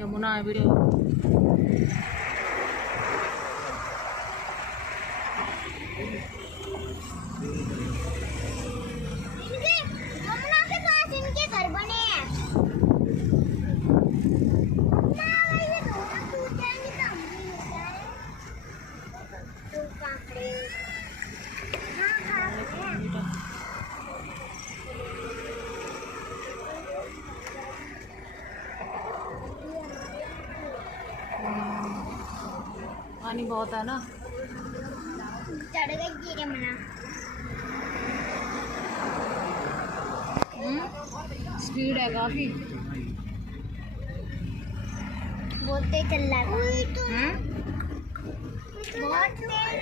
यमुना है वीडियो। यमुना के पास इनके घर बने हैं। पानी बहुत है ना, चढ़ गई यमुना। स्पीड है काफी, बहुत तेज चल रहा है। बहुत तेज।